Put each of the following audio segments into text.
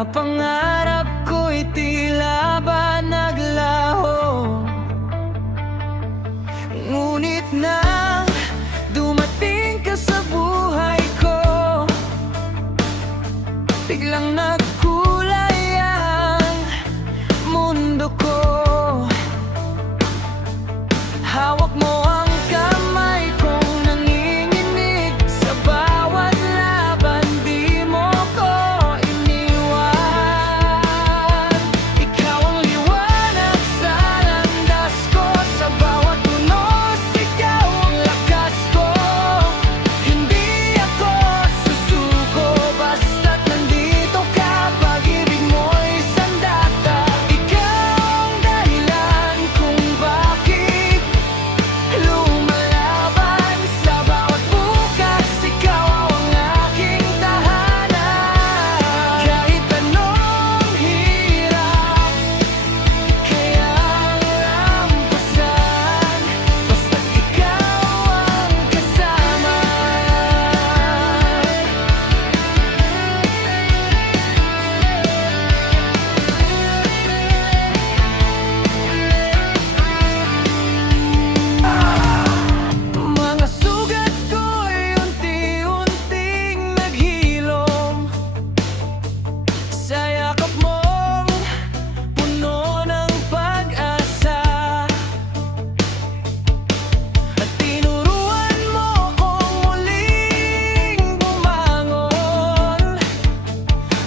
mga pangarap ko'y tila ba naglaho. Ngunit nang dumating ka sa buhay ko, biglang nagkulay ang mundo ko. Hawak mo ang kamay kong nanginginig, sa bawat laban di mo ko iniwan. Ikaw ang liwanag sa landas ko, sa bawat tunos ikaw ang lakas ko. Hindi ako susuko basta't nandito ka, pag-ibig mo'y sandata. Ikaw ang dahilan kung bakit lumalaban sa bawat bukas. Ikaw ang aking tahanan. Kahit anong hirap kayang lampasan, basta't ikaw ang kasama. Mga sugat ko'y unti-unting naghilom, sa yakap mong puno ng pag-asa. At tinuruan mo kong muling bumangon,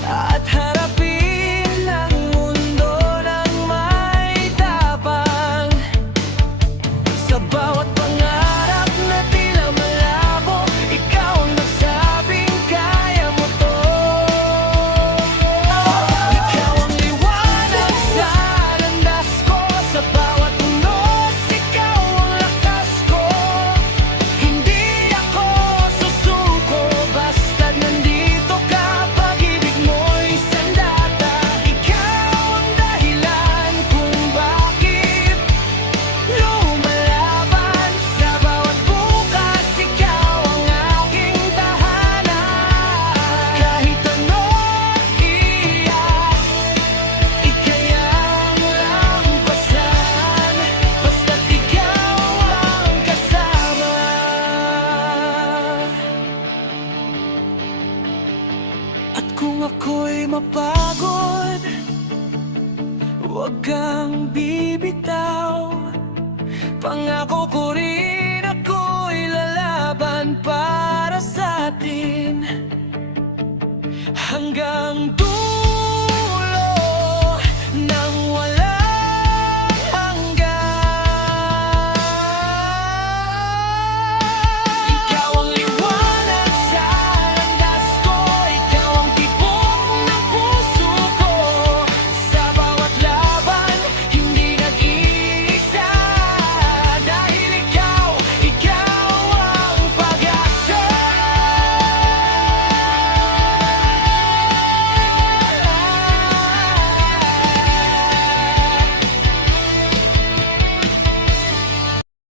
at harapin ang mundo ng may tapang. Sa bawat pangarap na tila malabo, ikaw ang nagsabing kaya mo to. Ikaw ang liwanag sa landas ko, sa bawat unos ikaw ang lakas ko. Hindi ako susuko basta't nandito ka, pag-ibig mo'y sandata. Ikaw ang dahilan kung bakit lumalaban sa bawat bukas. Ikaw ang aking tahanan. Kahit anong iyak, ikayang lampasan, basta't ikaw ang kasama. At kung ako'y mapagod, huwag kang bibitaw. Pangako ko rin ako'y lalaban para sa atin hanggang dulo.